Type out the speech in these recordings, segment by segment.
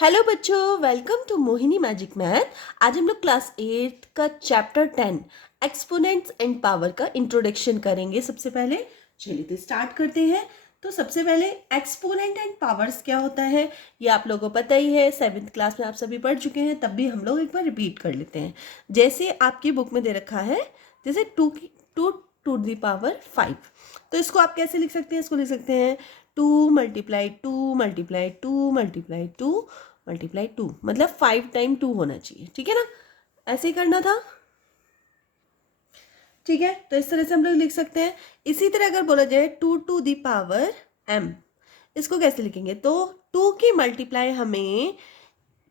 Hello बच्चों, welcome to Mohini magic math. आज हम लोग क्लास 8 का चैप्टर 10 एक्सपोनेंट्स एंड पावर का इंट्रोडक्शन करेंगे। सबसे पहले चलिए तो स्टार्ट करते हैं। तो सबसे पहले एक्सपोनेंट एंड पावर्स क्या होता है ये आप लोगों को पता ही है, 7th क्लास में आप सभी पढ़ चुके हैं। तब भी हम लोग एक बार रिपीट कर लेते हैं। जैसे आपकी बुक में दे रखा है, जैसे टू टू दी पावर 5, तो इसको आप कैसे लिख सकते हैं? इसको लिख सकते हैं 2 मल्टीप्लाई 2 मल्टीप्लाई 2 मल्टीप्लाई 2 मल्टीप्लाई 2, मतलब 5 टाइम 2 होना चाहिए। ठीक है ना, ऐसे ही करना था। ठीक है, तो इस तरह से हम लोग लिख सकते हैं। इसी तरह अगर बोला जाए 2 टू दी पावर m, इसको कैसे लिखेंगे? तो 2 की मल्टीप्लाई हमें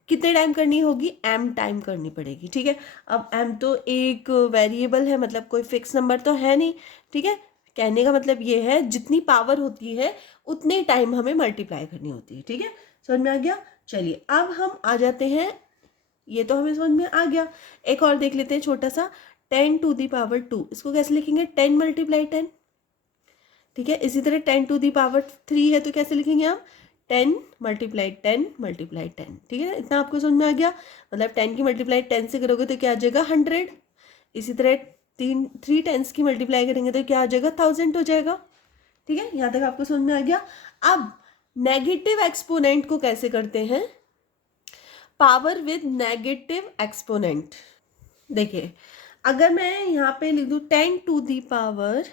कितने टाइम करनी होगी? m टाइम करनी पड़ेगी। ठीक है, अब m तो एक वेरिएबल है, मतलब कोई फिक्स नंबर तो है नहीं। ठीक है, कहने का मतलब ये है जितनी पावर होती है उतने टाइम हमें मल्टीप्लाई करनी होती है। ठीक है, समझ में आ गया? चलिए अब हम आ जाते हैं, ये तो हमें समझ में आ गया। एक और देख लेते हैं छोटा सा, 10 टू दी पावर 2, इसको कैसे लिखेंगे? 10 मल्टीप्लाई 10। ठीक है, इसी तरह 10 टू दी पावर 3 है तो कैसे लिखेंगे हम? 10 मल्टीप्लाई 10 मल्टीप्लाई 10। ठीक है, इतना आपको समझ में आ गया। मतलब 10 की मल्टीप्लाई 10 से करोगे तो क्या आ जाएगा? 100। इसी तरह 3 10s की मल्टीप्लाई करेंगे तो क्या आ जाएगा? 1000 हो जाएगा। ठीक है, यहाँ तक आपको समझ में आ गया। अब नेगेटिव एक्सपोनेंट को कैसे करते हैं? Power with negative exponent. देखिए, अगर मैं यहाँ पे लिख दूँ 10 टू दी पावर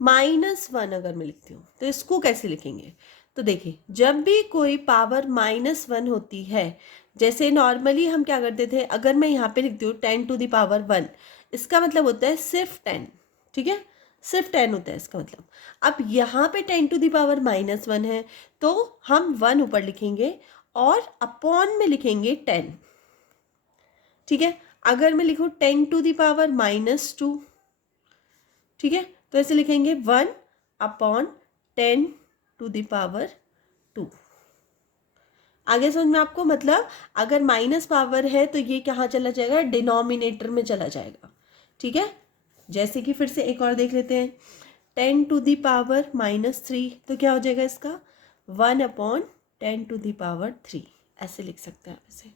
-1, अगर मैं लिखती हूँ तो इसको कैसे लिखेंगे? तो देखिए, जब भी कोई पावर -1 होती है, जैसे नॉर्मली हम क्या करते थे, अगर मैं यहाँ पे लिखती हूँ 10 टू दी पावर 1, इसका मतलब होता है सिर्फ 10। ठीक है, सिर्फ 10 होता है इसका मतलब। अब यहाँ पे 10 टू दी पावर -1 है तो हम 1 ऊपर लिखेंगे और अपॉन में लिखेंगे 10। ठीक है, अगर मैं लिखूँ 10 टू दी पावर -2, ठीक है, तो ऐसे लिखेंगे 1 अपॉन 10 टू दी पावर 2। आगे समझ में आपको? मतलब अगर माइनस पावर है तो ये कहाँ चला जाएगा? डिनोमिनेटर में चला जाएगा। ठीक है, जैसे कि फिर से एक और देख लेते हैं, 10 टू दी पावर -3, तो क्या हो जाएगा इसका? 1 अपॉन 10 टू दी पावर 3। ऐसे लिख सकते हैं। ऐसे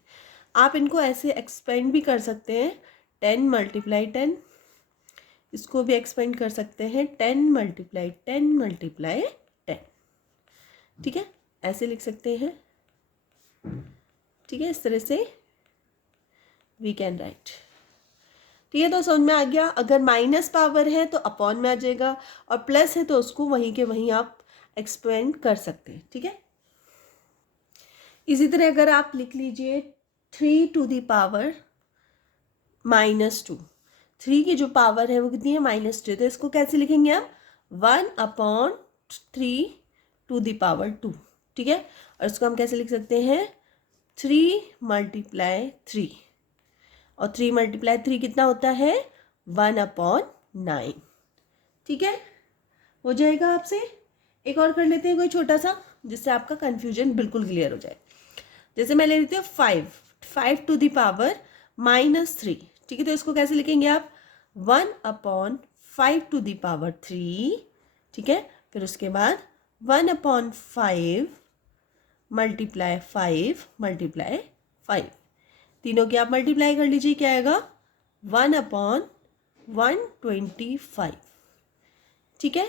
आप इनको ऐसे एक्सपेंड भी कर सकते हैं, 10 मल्टीप्लाई 10, इसको भी एक्सपेंड कर सकते हैं 10 मल्टीप्लाई 10 मल्टीप्लाई 10। ठीक है, ऐसे लिख सकते हैं। ठीक है, इस तरह से वी कैन राइट। ठीक है, तो समझ में आ गया। अगर माइनस पावर है तो अपॉन में आ जाएगा, और प्लस है तो उसको वहीं के वहीं आप एक्सपेंड कर सकते हैं। ठीक है, इसी तरह अगर आप लिख लीजिए 3 टू दी पावर -2, 3 की जो पावर है वो कितनी है? -2, तो इसको कैसे लिखेंगे हम? 1 अपॉन 3 टू दी पावर 2। ठीक है, और इसको हम कैसे लिख सकते हैं? 3 मल्टीप्लाई 3, और 3 मल्टीप्लाई 3 कितना होता है? 1 अपॉन 9। ठीक है, हो जाएगा आपसे। एक और कर लेते हैं कोई छोटा सा, जिससे आपका कन्फ्यूजन बिल्कुल क्लियर हो जाए। जैसे मैं ले लेती हूँ 5 टू दी पावर -3। ठीक है, तो इसको कैसे लिखेंगे आप? 1 अपॉन 5 टू दी पावर 3। ठीक है, फिर उसके बाद 1 अपॉन 5 मल्टीप्लाई 5 मल्टीप्लाई 5, तीनों की आप मल्टीप्लाई कर लीजिए, क्या आएगा? 1 अपॉन 125। ठीक है,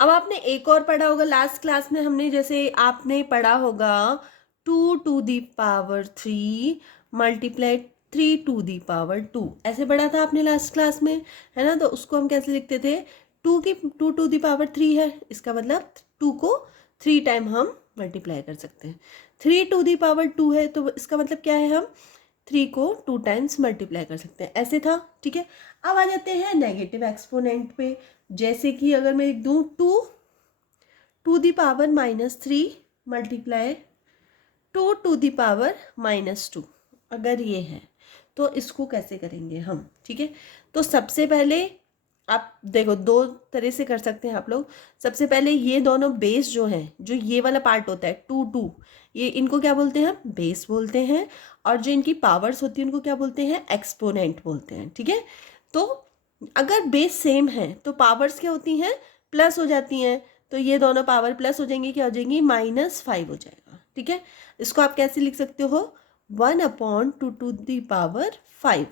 अब आपने एक और पढ़ा होगा लास्ट क्लास में, हमने जैसे आपने पढ़ा होगा 2 to the power 3 multiply 3 to the power 2, ऐसे पढ़ा था आपने लास्ट क्लास में, है ना? तो उसको हम कैसे लिखते थे? 2 टू दी पावर 3 है, इसका मतलब 2 को 3 टाइम हम मल्टीप्लाई कर सकते हैं। 3 टू दी पावर 2 है तो इसका मतलब क्या है? हम 3 को 2 टाइम्स मल्टीप्लाई कर सकते हैं। ऐसे था। ठीक है, अब आ जाते हैं नेगेटिव एक्सपोनेंट पे। जैसे कि अगर मैं लिख दूँ 2 to the power -3 multiply 2 to the power -2, अगर ये है तो इसको कैसे करेंगे हम? ठीक है, तो सबसे पहले आप देखो, दो तरह से कर सकते हैं आप लोग। सबसे पहले ये दोनों बेस जो हैं, जो ये वाला पार्ट होता है 2 2, ये इनको क्या बोलते हैं? हम बेस बोलते हैं। और जो इनकी पावर्स होती है उनको क्या बोलते हैं? एक्सपोनेंट बोलते हैं। ठीक है, तो अगर बेस सेम है तो पावर्स क्या होती हैं? प्लस हो जाती हैं। तो ये दोनों पावर प्लस हो जाएंगे, क्या हो जाएंगी, -5 हो जाएगा। ठीक है, इसको आप कैसे लिख सकते हो, 1/2 5।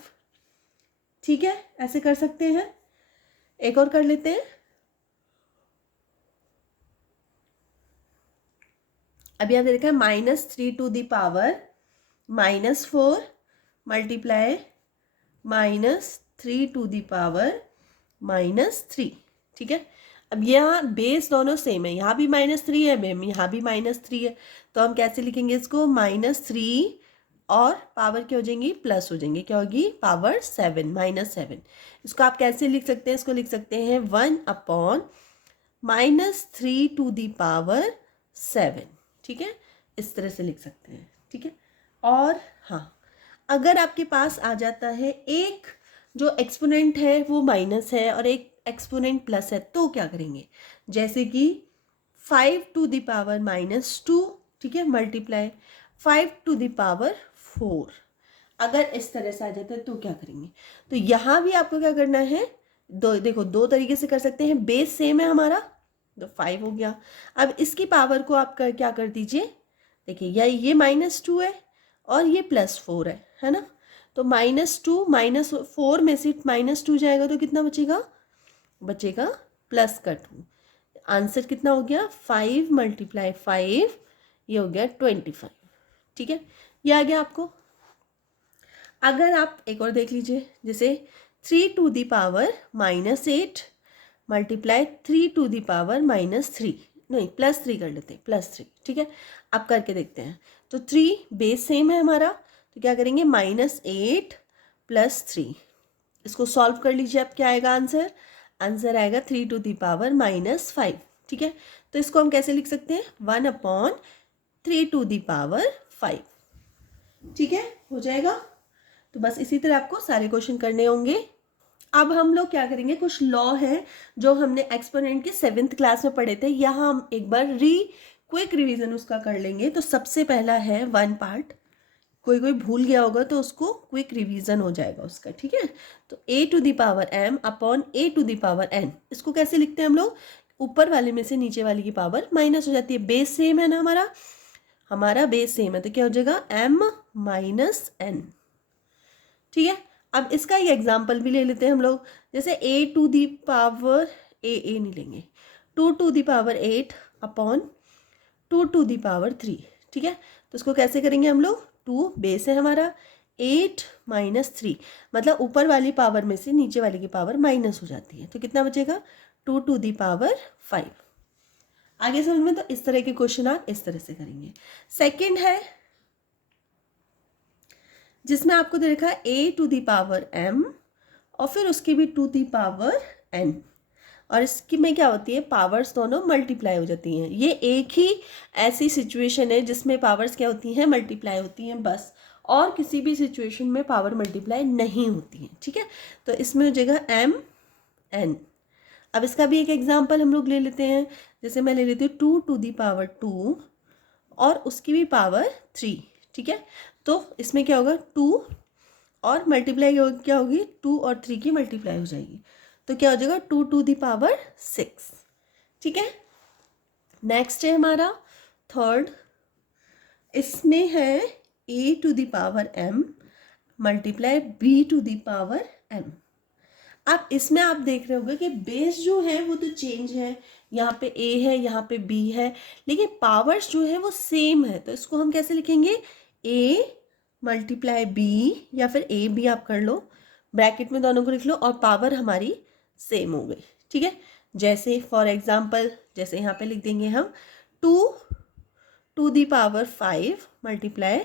ठीक है, ऐसे कर सकते हैं। एक और कर लेते हैं। अब यहाँ दे रखा है -3 मल्टीप्लाई -3 ठीक है, अब यहाँ बेस दोनों सेम है, यहाँ भी -3 है मैम, यहाँ भी -3 है, तो हम कैसे लिखेंगे इसको, -3 और पावर क्या हो जाएंगी, प्लस हो जाएंगे, क्या होगी, पावर 7 -7। इसको आप कैसे लिख सकते हैं, इसको लिख सकते हैं 1/-3 ठीक है, इस तरह से लिख सकते हैं। ठीक है, और हाँ, अगर आपके पास आ जाता है एक जो एक्सपोनेंट है वो माइनस है और एक एक्सपोनेंट प्लस है, तो क्या करेंगे, जैसे कि 5⁻², ठीक है, मल्टीप्लाई 5⁴। अगर इस तरह से आ जाता है तो क्या करेंगे, तो यहाँ भी आपको क्या करना है, देखो दो तरीके से कर सकते हैं, बेस सेम है हमारा तो 5 हो गया। अब इसकी पावर को आप क्या कर दीजिए, देखिए ये -2 है और ये +4 है ना, तो -2 -4 में से -2 जाएगा तो कितना बचेगा, बचेगा +2। आंसर कितना हो गया, 5 × 5, ये हो गया 25। ठीक है, ये आ गया आपको। अगर आप एक और देख लीजिए, जैसे 3⁻8 मल्टीप्लाई 3⁻3 नहीं +3 कर लेते हैं, +3। ठीक है, अब करके देखते हैं, तो 3 बेस सेम है हमारा, तो क्या करेंगे, -8 + 3, इसको सॉल्व कर लीजिए। अब क्या आएगा आंसर, आंसर आएगा 3⁻5। ठीक है, तो इसको हम कैसे लिख सकते हैं, 1/3⁵। ठीक है, हो जाएगा। तो बस इसी तरह आपको सारे क्वेश्चन करने होंगे। अब हम लोग क्या करेंगे, कुछ लॉ है जो हमने एक्सपोनेंट के 7th क्लास में पढ़े थे, यहाँ हम एक बार क्विक रिवीजन उसका कर लेंगे। तो सबसे पहला है 1 पार्ट, कोई भूल गया होगा तो उसको क्विक रिवीजन हो जाएगा उसका। ठीक है, तो a⁻m अपॉन a⁻n, इसको कैसे लिखते हैं हम लोग, ऊपर वाले में से नीचे वाले की पावर माइनस हो जाती है, बेस सेम है ना हमारा बेस सेम है, तो क्या हो जाएगा, m - n। ठीक है, अब इसका एक एग्जाम्पल भी ले लेते हैं हम लोग, जैसे a⁻a नहीं लेंगे, 2⁸ अपॉन 2⁻3। ठीक है, तो इसको कैसे करेंगे हम लोग, 2 बेस है हमारा, 8 - 3, मतलब ऊपर वाली पावर में से नीचे वाली की पावर माइनस हो जाती है, तो कितना बचेगा, 2⁵। आगे समझ में, तो इस तरह के क्वेश्चन आप इस तरह से करेंगे। सेकंड है जिसमें आपको दे रखा है a⁻m और फिर उसकी भी 2⁻n, और इसकी में क्या होती है, पावर्स दोनों मल्टीप्लाई हो जाती हैं। ये एक ही ऐसी सिचुएशन है जिसमें पावर्स क्या होती हैं, मल्टीप्लाई होती हैं बस, और किसी भी सिचुएशन में पावर मल्टीप्लाई नहीं होती हैं। ठीक है, तो इसमें हो जाएगा m n। अब इसका भी एक एग्जांपल हम लोग ले लेते हैं, जैसे मैं ले लेती हूँ 2⁻2 और उसकी भी पावर 3। ठीक है, तो इसमें क्या होगा, 2 और मल्टीप्लाई क्या होगी, 2 और 3 की मल्टीप्लाई हो जाएगी, तो क्या हो जाएगा, 2⁻6। ठीक है, नेक्स्ट है हमारा थर्ड, इसमें है a⁻m मल्टीप्लाई b⁻m। अब इसमें आप देख रहे होंगे कि बेस जो है वो तो चेंज है, यहाँ पे a है, यहाँ पे b है, लेकिन पावर्स जो है वो सेम है, तो इसको हम कैसे लिखेंगे, a मल्टीप्लाई b, या फिर a b आप कर लो, ब्रैकेट में दोनों को लिख लो, और पावर हमारी सेम हो गई। ठीक है, जैसे फॉर एग्जांपल, जैसे यहाँ पे लिख देंगे हम 2⁵ मल्टीप्लाई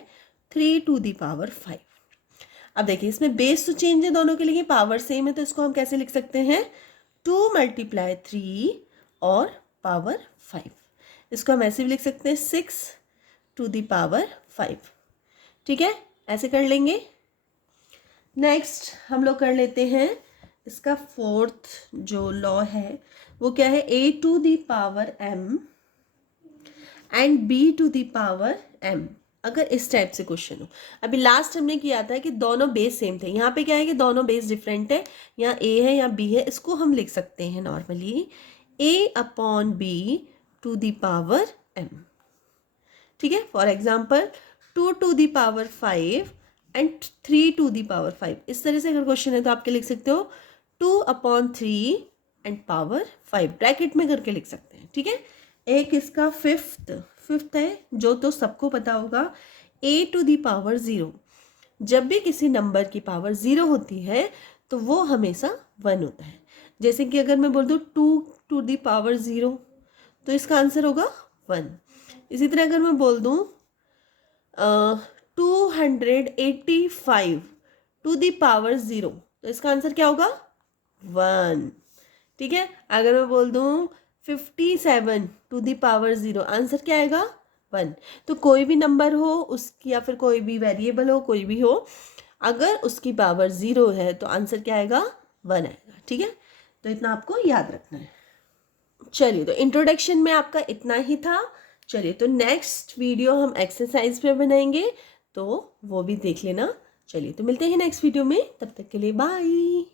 3⁵। अब देखिए इसमें बेस तो चेंज है दोनों के लिए, पावर सेम है, तो इसको हम कैसे लिख सकते हैं, 2 × 3 और पावर 5। इसको हम ऐसे भी लिख सकते हैं 6⁵। ठीक है, ऐसे कर लेंगे। नेक्स्ट हम लोग कर लेते हैं इसका फोर्थ जो लॉ है वो क्या है, a⁻m एंड b⁻m। अगर इस टाइप से क्वेश्चन हो, अभी लास्ट हमने किया था कि दोनों बेस सेम थे, यहाँ पे क्या है कि दोनों बेस डिफरेंट है, यहाँ a है यहाँ b है, इसको हम लिख सकते हैं normally a/b to the power m। ठीक है, for example 2 to the power 5 and 3 to the power 5। इस तरह से अगर क्वेश्चन है तो आपके लिख सकते हो 2/3 एंड पावर 5, ब्रैकेट में करके लिख सकते हैं। ठीक है, एक इसका फिफ्थ है जो तो सबको पता होगा, a टू द पावर 0। जब भी किसी नंबर की पावर 0 होती है तो वो हमेशा 1 होता है। जैसे कि अगर मैं बोल दूँ 2 टू द पावर 0 तो इसका आंसर होगा 1। इसी तरह अगर मैं बोल दूँ 285 टू द पावर 0 तो इसका आंसर क्या होगा 1। ठीक है, अगर मैं बोल दूँ 57 टू द पावर 0 आंसर क्या आएगा 1। तो कोई भी नंबर हो उसकी, या फिर कोई भी वेरिएबल हो, कोई भी हो, अगर उसकी पावर 0 है तो आंसर क्या आएगा 1 आएगा। ठीक है, तो इतना आपको याद रखना है। चलिए, तो इंट्रोडक्शन में आपका इतना ही था। चलिए, तो नेक्स्ट वीडियो हम एक्सरसाइज पे बनाएंगे, तो वो भी देख लेना। चलिए, तो मिलते हैं नेक्स्ट वीडियो में, तब तक के लिए बाय।